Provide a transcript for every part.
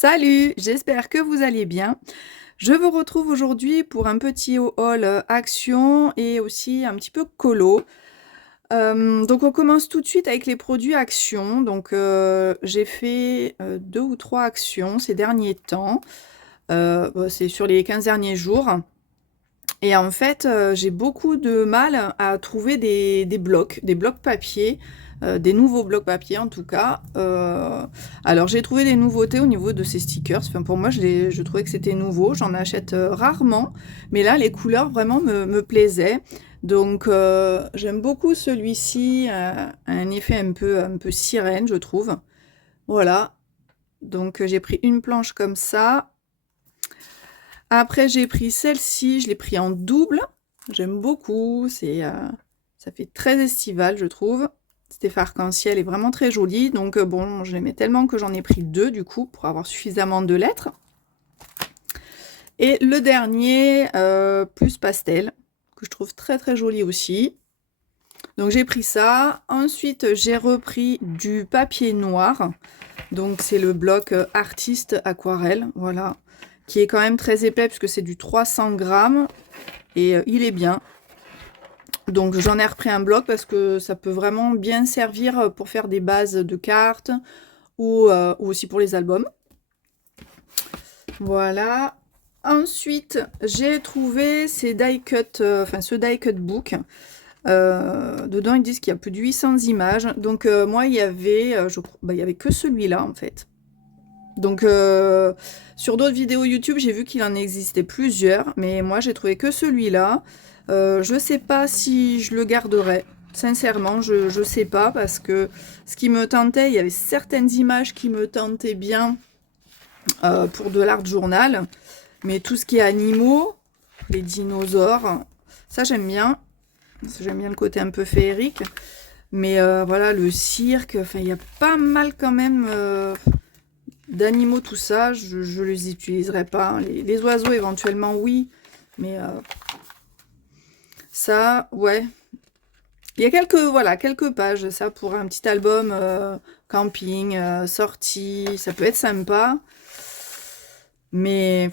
Salut, j'espère que vous allez bien. Je vous retrouve aujourd'hui pour un petit haul Action et aussi un petit peu colo. Donc on commence tout de suite avec les produits Action. Donc j'ai fait 2 ou 3 actions ces derniers temps. C'est sur les 15 derniers jours. Et en fait, j'ai beaucoup de mal à trouver des blocs papier, des nouveaux blocs papier en tout cas. Alors j'ai trouvé des nouveautés au niveau de ces stickers. Enfin, pour moi, je trouvais que c'était nouveau. J'en achète rarement, mais là, les couleurs vraiment me plaisaient. Donc j'aime beaucoup celui-ci, un effet un peu sirène, je trouve. Voilà. Donc j'ai pris une planche comme ça. Après, j'ai pris celle-ci, je l'ai pris en double. J'aime beaucoup, ça fait très estival, je trouve. Cet effet arc-en-ciel est vraiment très joli. Donc bon, je l'aimais tellement que j'en ai pris deux du coup pour avoir suffisamment de lettres. Et le dernier, plus pastel, que je trouve très très joli aussi. Donc j'ai pris ça. Ensuite, j'ai repris du papier noir. Donc c'est le bloc artiste aquarelle, voilà, qui est quand même très épais puisque c'est du 300 grammes et il est bien. Donc j'en ai repris un bloc parce que ça peut vraiment bien servir pour faire des bases de cartes ou aussi pour les albums. Voilà. Ensuite, j'ai trouvé ces die cut, ce die cut book. Dedans, ils disent qu'il y a plus de 800 images. Donc moi, il y avait, il y avait que celui-là en fait. Donc sur d'autres vidéos YouTube, j'ai vu qu'il en existait plusieurs, mais moi j'ai trouvé que celui-là. Je sais pas si je le garderai. Sincèrement, je sais pas parce que ce qui me tentait, il y avait certaines images qui me tentaient bien pour de l'art journal, mais tout ce qui est animaux, les dinosaures, ça j'aime bien. J'aime bien le côté un peu féerique. Mais voilà, le cirque, enfin il y a pas mal quand même d'animaux, tout ça, je les utiliserai pas. Hein. Les oiseaux, éventuellement, oui. Mais ça, ouais. Il y a quelques pages, ça, pour un petit album camping, sortie. Ça peut être sympa. Mais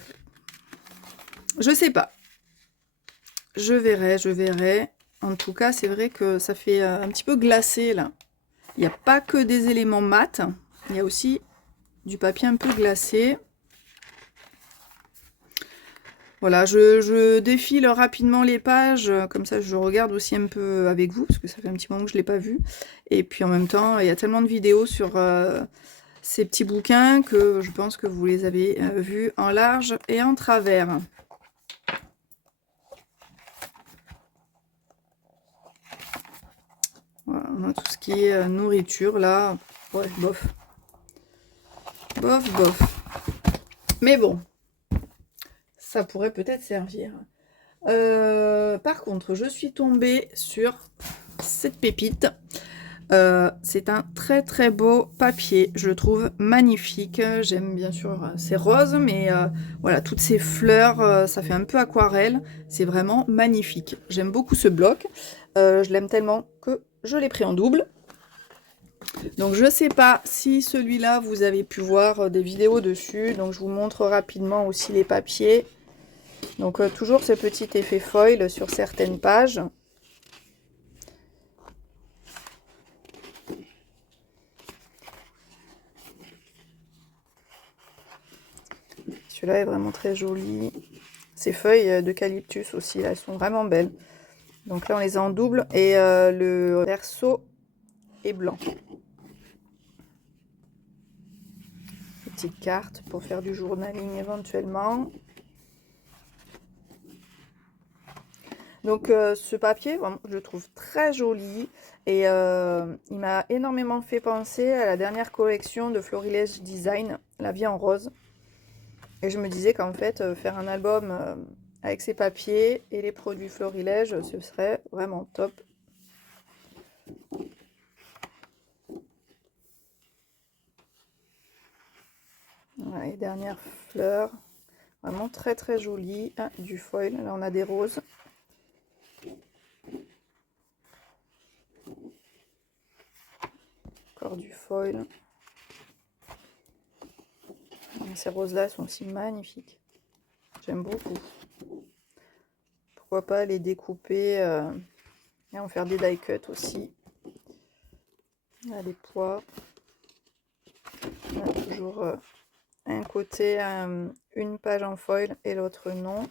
je sais pas. Je verrai, je verrai. En tout cas, c'est vrai que ça fait un petit peu glacé, là. Il n'y a pas que des éléments mat. Il y a aussi du papier un peu glacé. Voilà, je défile rapidement les pages, comme ça je regarde aussi un peu avec vous, parce que ça fait un petit moment que je ne l'ai pas vu. Et puis en même temps, il y a tellement de vidéos sur ces petits bouquins que je pense que vous les avez vus en large et en travers. Voilà, on a tout ce qui est nourriture là. Ouais, bof. Bof, bof. Mais bon, ça pourrait peut-être servir. Par contre, je suis tombée sur cette pépite. C'est un très très beau papier, je le trouve magnifique. J'aime bien sûr ces roses, mais voilà, toutes ces fleurs, ça fait un peu aquarelle. C'est vraiment magnifique. J'aime beaucoup ce bloc. Je l'aime tellement que je l'ai pris en double. Donc je sais pas si celui-là vous avez pu voir des vidéos dessus. Donc je vous montre rapidement aussi les papiers. Donc toujours ce petit effet foil sur certaines pages. Celui-là est vraiment très joli. Ces feuilles d'eucalyptus aussi, là, elles sont vraiment belles. Donc là, on les a en double et le verso est blanc. Petite carte pour faire du journaling éventuellement. Donc ce papier, vraiment, je le trouve très joli et il m'a énormément fait penser à la dernière collection de Florilège Design, La vie en rose. Et je me disais qu'en fait, faire un album avec ces papiers et les produits Florilège, ce serait vraiment top. Voilà, les dernières fleurs, vraiment très très jolies. Ah, du foil, là on a des roses. Encore du foil. Ces roses-là sont aussi magnifiques. J'aime beaucoup. Pourquoi pas les découper et en faire des die cut aussi. Là, les pois. On a toujours un côté, une page en foil et l'autre non.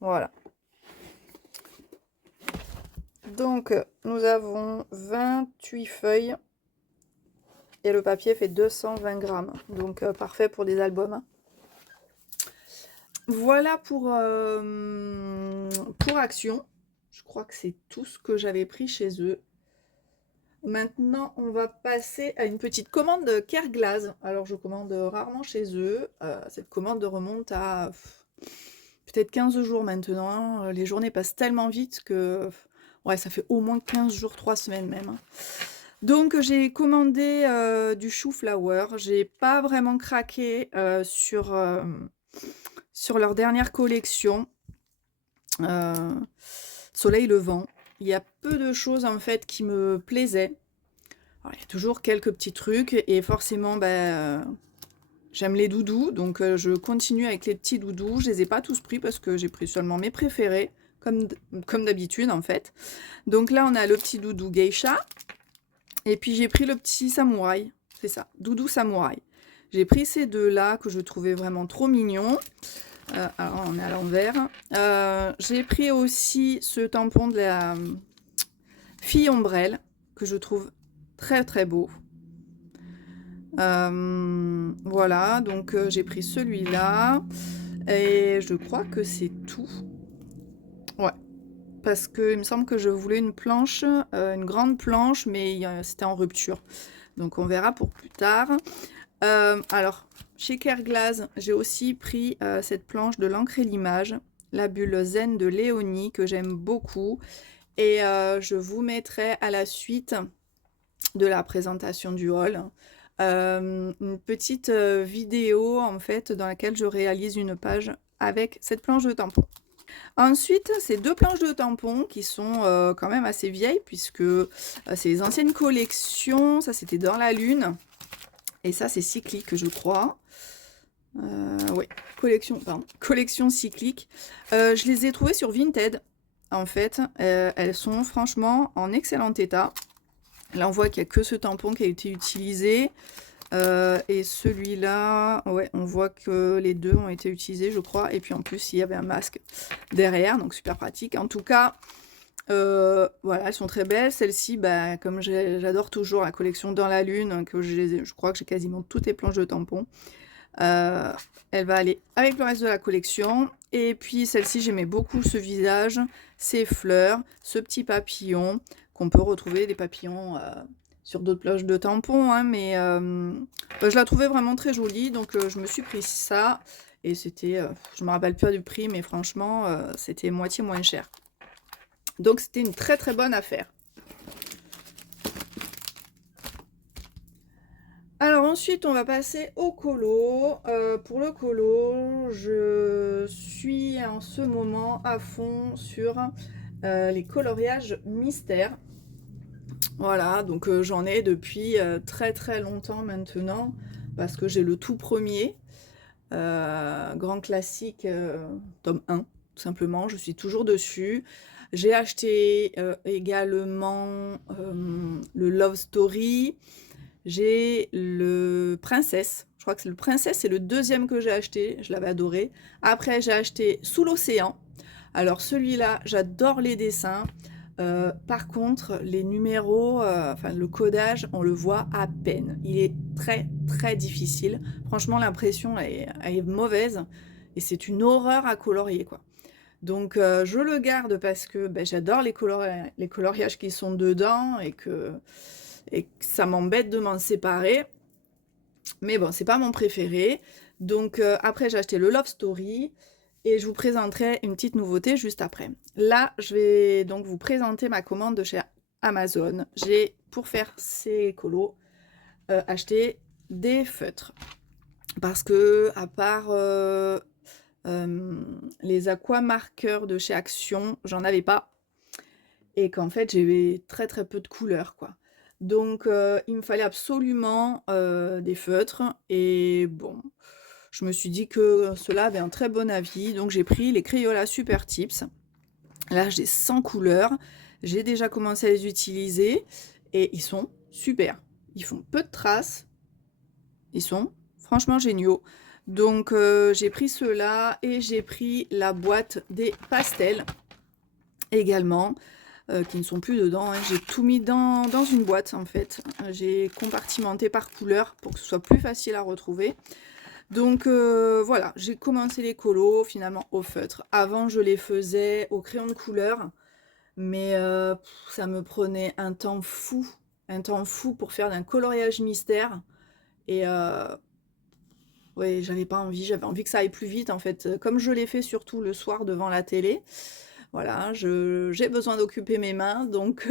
Voilà. Donc, nous avons 28 feuilles et le papier fait 220 grammes. Donc, parfait pour des albums. Voilà pour Action. Je crois que c'est tout ce que j'avais pris chez eux. Maintenant, on va passer à une petite commande Kerglas. Alors, je commande rarement chez eux. Cette commande remonte à peut-être 15 jours maintenant. Les journées passent tellement vite que ouais, ça fait au moins 15 jours, 3 semaines même. Donc, j'ai commandé du chou-flower. J'ai pas vraiment craqué sur leur dernière collection. Soleil Levant. Il y a peu de choses en fait qui me plaisaient. Alors, il y a toujours quelques petits trucs et forcément j'aime les doudous, donc je continue avec les petits doudous. Je les ai pas tous pris parce que j'ai pris seulement mes préférés, comme d'habitude en fait. Donc là on a le petit doudou geisha et puis j'ai pris le petit samouraï, c'est ça, doudou samouraï. J'ai pris ces deux là que je trouvais vraiment trop mignons. Alors on est à l'envers. J'ai pris aussi ce tampon de la fille ombrelle que je trouve très très beau. Voilà, donc j'ai pris celui-là et je crois que c'est tout. Ouais, parce que il me semble que je voulais une planche, une grande planche, mais c'était en rupture. Donc on verra pour plus tard. Alors, chez Kerglas, j'ai aussi pris cette planche de l'encre et l'image, la bulle Zen de Léonie, que j'aime beaucoup. Et je vous mettrai à la suite de la présentation du haul une petite vidéo en fait dans laquelle je réalise une page avec cette planche de tampon. Ensuite, ces deux planches de tampons qui sont quand même assez vieilles puisque c'est les anciennes collections. Ça, c'était dans la lune. Et ça, c'est cyclique, je crois. Oui, collection cyclique. Je les ai trouvées sur Vinted, en fait. Elles sont franchement en excellent état. Là, on voit qu'il n'y a que ce tampon qui a été utilisé. Et celui-là, ouais, on voit que les deux ont été utilisés, je crois. Et puis en plus, il y avait un masque derrière, donc super pratique. En tout cas, voilà, elles sont très belles. Celle-ci, comme j'adore toujours la collection Dans la Lune, que je crois que j'ai quasiment toutes les planches de tampons. Elle va aller avec le reste de la collection. Et puis celle-ci, j'aimais beaucoup ce visage, ces fleurs, ce petit papillon qu'on peut retrouver, des papillons sur d'autres planches de tampons, hein, mais je la trouvais vraiment très jolie, donc je me suis pris ça. Et c'était, je me rappelle pas du prix, mais franchement, c'était moitié moins cher. Donc c'était une très très bonne affaire. Alors ensuite, on va passer au colo. Pour le colo, je suis en ce moment à fond sur les coloriages mystères. Voilà, donc j'en ai depuis très très longtemps maintenant, parce que j'ai le tout premier, grand classique, tome 1, tout simplement, je suis toujours dessus. J'ai acheté également le Love Story. J'ai le Princesse, je crois que c'est le Princesse, c'est le deuxième que j'ai acheté, je l'avais adoré. Après, j'ai acheté Sous l'océan. Alors celui-là, j'adore les dessins. Par contre, les numéros, enfin le codage, on le voit à peine. Il est très très difficile. Franchement, l'impression elle est mauvaise et c'est une horreur à colorier, quoi. Donc je le garde parce que j'adore les coloriages qui sont dedans et que ça m'embête de m'en séparer. Mais bon, c'est pas mon préféré. Donc après, j'ai acheté le Love Story et je vous présenterai une petite nouveauté juste après. Là, je vais donc vous présenter ma commande de chez Amazon. J'ai, pour faire ces colos, acheté des feutres. Parce que, à part les aquamarqueurs de chez Action, j'en avais pas. Et qu'en fait, j'ai très très peu de couleurs, quoi. Donc, il me fallait absolument des feutres. Et bon, Je me suis dit que cela avait un très bon avis, donc j'ai pris les Crayola Super Tips. Là, j'ai 100 couleurs. J'ai déjà commencé à les utiliser et ils sont super. Ils font peu de traces. Ils sont franchement géniaux. Donc, j'ai pris ceux-là et j'ai pris la boîte des pastels également, qui ne sont plus dedans, hein. J'ai tout mis dans une boîte, en fait. J'ai compartimenté par couleur pour que ce soit plus facile à retrouver. Donc voilà, j'ai commencé les colos finalement au feutre. Avant, je les faisais au crayon de couleur, mais ça me prenait un temps fou pour faire d'un coloriage mystère. Et ouais, j'avais envie que ça aille plus vite en fait. Comme je l'ai fait surtout le soir devant la télé, voilà, j'ai besoin d'occuper mes mains, donc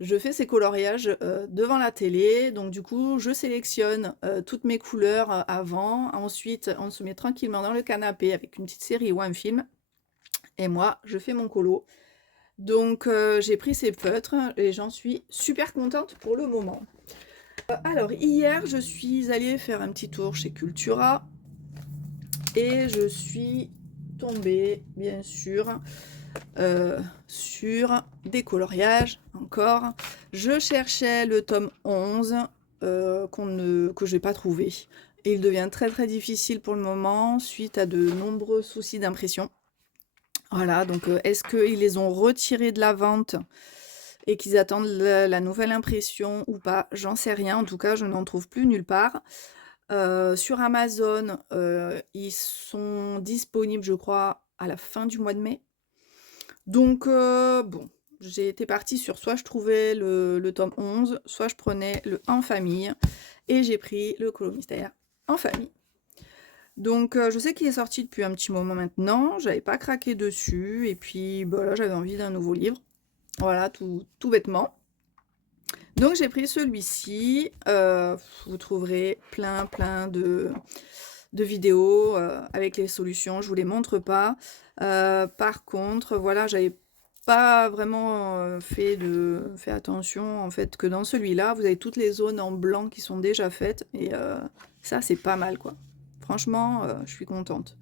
je fais ces coloriages devant la télé. Donc du coup, je sélectionne toutes mes couleurs avant. Ensuite, on se met tranquillement dans le canapé avec une petite série ou un film. Et moi, je fais mon colo. Donc j'ai pris ces feutres et j'en suis super contente pour le moment. Alors hier, je suis allée faire un petit tour chez Cultura et je suis tombée, bien sûr, sur des coloriages encore. Je cherchais le tome 11 que je n'ai pas trouvé. Et il devient très très difficile pour le moment suite à de nombreux soucis d'impression. Voilà, donc est-ce qu'ils les ont retirés de la vente et qu'ils attendent la nouvelle impression ou pas? J'en sais rien. En tout cas, je n'en trouve plus nulle part. Sur Amazon, ils sont disponibles, je crois, à la fin du mois de mai. Donc, bon, j'ai été partie sur soit je trouvais le tome 11, soit je prenais le en famille, et j'ai pris le Colo Mystère en famille. Donc, je sais qu'il est sorti depuis un petit moment maintenant, j'avais pas craqué dessus, et puis bah, là j'avais envie d'un nouveau livre, voilà, tout bêtement. Donc j'ai pris celui-ci, vous trouverez plein de vidéos avec les solutions, je vous les montre pas. Par contre, voilà, j'avais pas vraiment fait attention en fait que dans celui-là, vous avez toutes les zones en blanc qui sont déjà faites et ça c'est pas mal quoi. Franchement, je suis contente.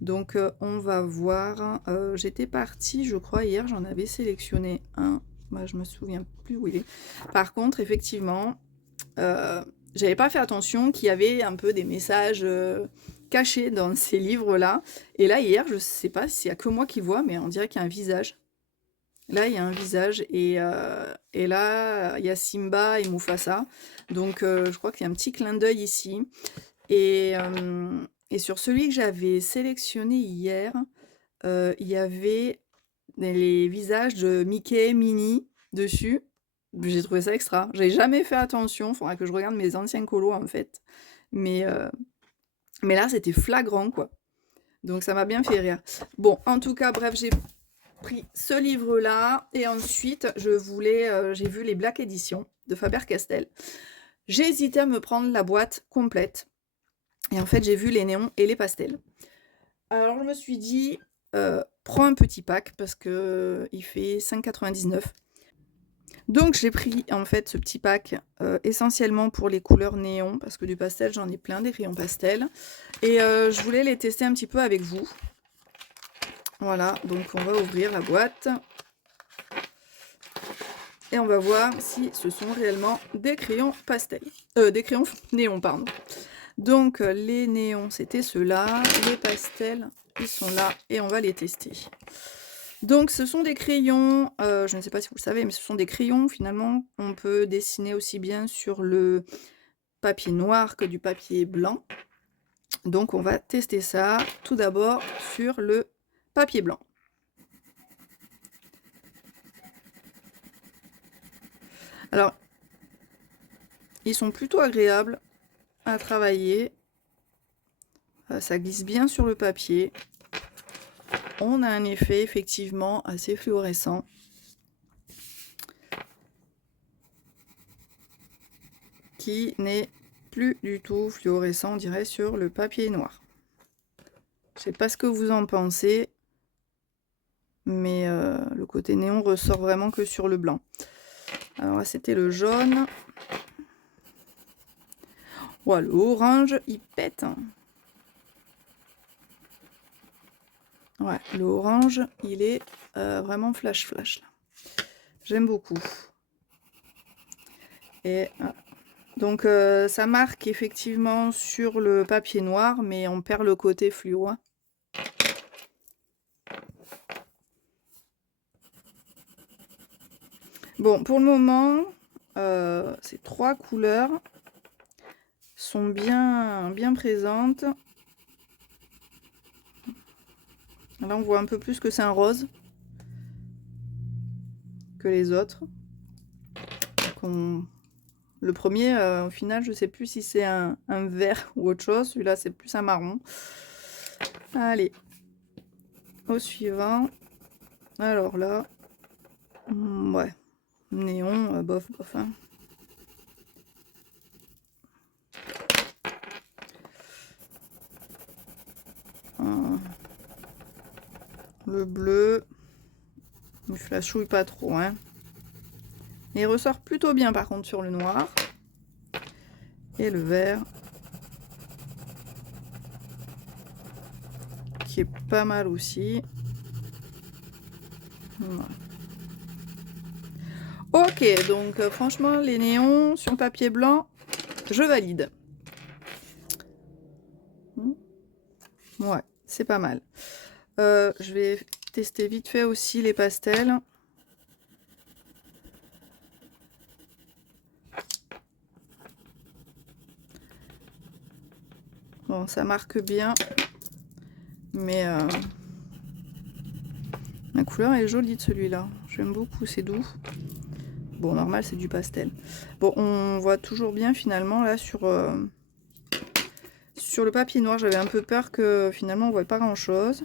Donc on va voir. J'étais partie, je crois hier, j'en avais sélectionné un. Moi, je me souviens plus où il est. Par contre, effectivement, j'avais pas fait attention qu'il y avait un peu des messages cachés dans ces livres-là. Et là, hier, je sais pas s'il y a que moi qui vois, mais on dirait qu'il y a un visage. Là, il y a un visage et là, il y a Simba et Mufasa. Donc, je crois qu'il y a un petit clin d'œil ici. Et sur celui que j'avais sélectionné hier, il y avait les visages de Mickey, Minnie dessus. J'ai trouvé ça extra. J'ai jamais fait attention. Faudra que je regarde mes anciens colos en fait. Mais là, c'était flagrant quoi. Donc ça m'a bien fait rire. Bon, en tout cas, bref, j'ai pris ce livre-là et ensuite j'ai vu les Black Editions de Faber-Castell. J'ai hésité à me prendre la boîte complète et en fait j'ai vu les néons et les pastels. Alors je me suis dit prends un petit pack parce que il fait 5,99. Donc j'ai pris en fait ce petit pack essentiellement pour les couleurs néon parce que du pastel j'en ai plein des crayons pastel et je voulais les tester un petit peu avec vous. Voilà, donc on va ouvrir la boîte et on va voir si ce sont réellement des crayons pastel. Des crayons néons, pardon. Donc les néons, c'était ceux-là. Les pastels, ils sont là et on va les tester. Donc ce sont des crayons, je ne sais pas si vous le savez, mais ce sont des crayons finalement. On peut dessiner aussi bien sur le papier noir que du papier blanc. Donc on va tester ça tout d'abord sur le papier blanc. Alors, ils sont plutôt agréables à travailler. Ça glisse bien sur le papier. On a un effet effectivement assez fluorescent. Qui n'est plus du tout fluorescent, on dirait, sur le papier noir. Je sais pas ce que vous en pensez, mais le côté néon ressort vraiment que sur le blanc. Alors là, c'était le jaune. Oh, le orange, il pète. Ouais, le orange, il est vraiment flash là. J'aime beaucoup. Et donc ça marque effectivement sur le papier noir, mais on perd le côté fluo, hein. Bon, pour le moment, ces 3 couleurs sont bien présentes. Là, on voit un peu plus que c'est un rose que les autres. Le premier, au final, je sais plus si c'est un vert ou autre chose. Celui-là, c'est plus un marron. Allez, au suivant. Alors là, ouais, néon, bof, bof, hein. Le bleu, il flashouille pas trop, hein. Il ressort plutôt bien par contre sur le noir. Et le vert, qui est pas mal aussi. Voilà. Ok, donc franchement, les néons sur le papier blanc, je valide. Ouais, c'est pas mal. Je vais tester vite fait aussi les pastels. Bon, ça marque bien, mais la couleur est jolie de celui-là. J'aime beaucoup, c'est doux. Bon, normal, c'est du pastel. Bon, on voit toujours bien finalement là sur le papier noir. J'avais un peu peur que finalement on voit pas grand-chose.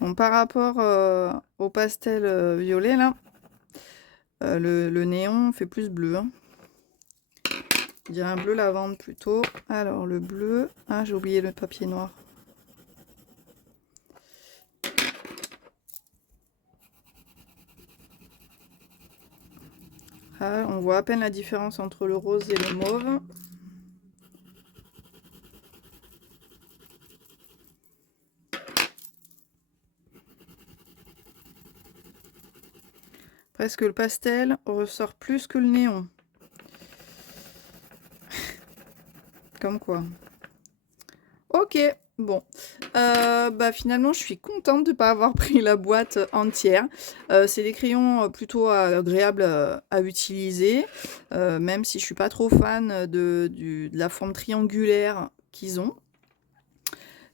Bon, par rapport au pastel violet là, le néon fait plus bleu, hein. Je dirais un bleu lavande plutôt. Alors le bleu, ah j'ai oublié le papier noir. Ah, on voit à peine la différence entre le rose et le mauve. Presque le pastel ressort plus que le néon. Comme quoi. Ok, bon. Bah finalement, je suis contente de ne pas avoir pris la boîte entière. C'est des crayons plutôt agréables à utiliser, même si je suis pas trop fan de la forme triangulaire qu'ils ont.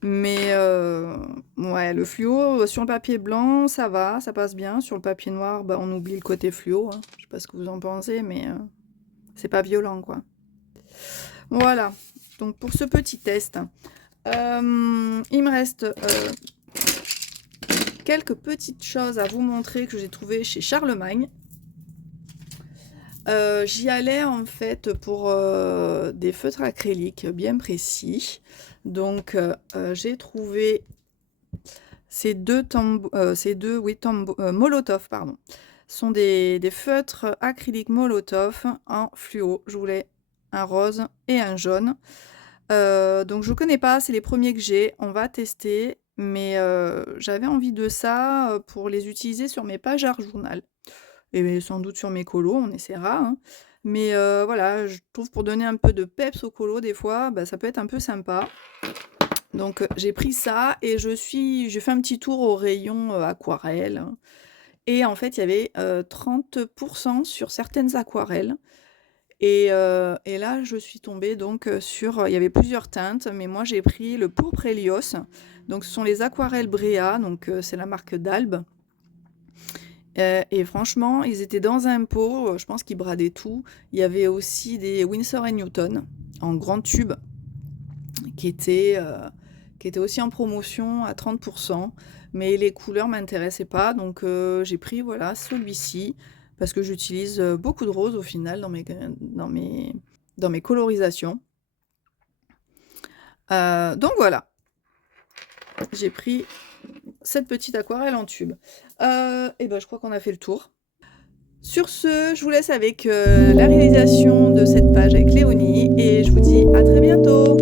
Mais ouais, le fluo sur le papier blanc, ça va, ça passe bien. Sur le papier noir, bah, on oublie le côté fluo, hein. Je sais pas ce que vous en pensez, mais c'est pas violent, quoi. Voilà, donc pour ce petit test, il me reste quelques petites choses à vous montrer que j'ai trouvées chez Charlemagne. J'y allais en fait pour des feutres acryliques bien précis. Donc j'ai trouvé ces deux Molotov, pardon. Ce sont des feutres acryliques Molotov en fluo. Je voulais un rose et un jaune. Donc je connais pas, c'est les premiers que j'ai. On va tester, mais j'avais envie de ça pour les utiliser sur mes pages art journal. Et sans doute sur mes colos, on essaiera, hein. Mais voilà, je trouve pour donner un peu de peps au colo, des fois, bah, ça peut être un peu sympa. Donc j'ai pris ça et j'ai fait un petit tour au rayon aquarelle. Et en fait, il y avait 30% sur certaines aquarelles. Et là, je suis tombée donc sur... Il y avait plusieurs teintes, mais moi j'ai pris le pourpre Helios. Donc ce sont les aquarelles Brea, donc c'est la marque d'Albe. Et franchement, ils étaient dans un pot, je pense qu'ils bradaient tout. Il y avait aussi des Winsor & Newton en grand tube qui étaient aussi en promotion à 30%. Mais les couleurs m'intéressaient pas, donc j'ai pris voilà, celui-ci parce que j'utilise beaucoup de rose au final dans mes colorisations. Donc voilà, j'ai pris cette petite aquarelle en tube. Et ben, je crois qu'on a fait le tour. Sur ce, je vous laisse avec la réalisation de cette page avec Léonie et je vous dis à très bientôt.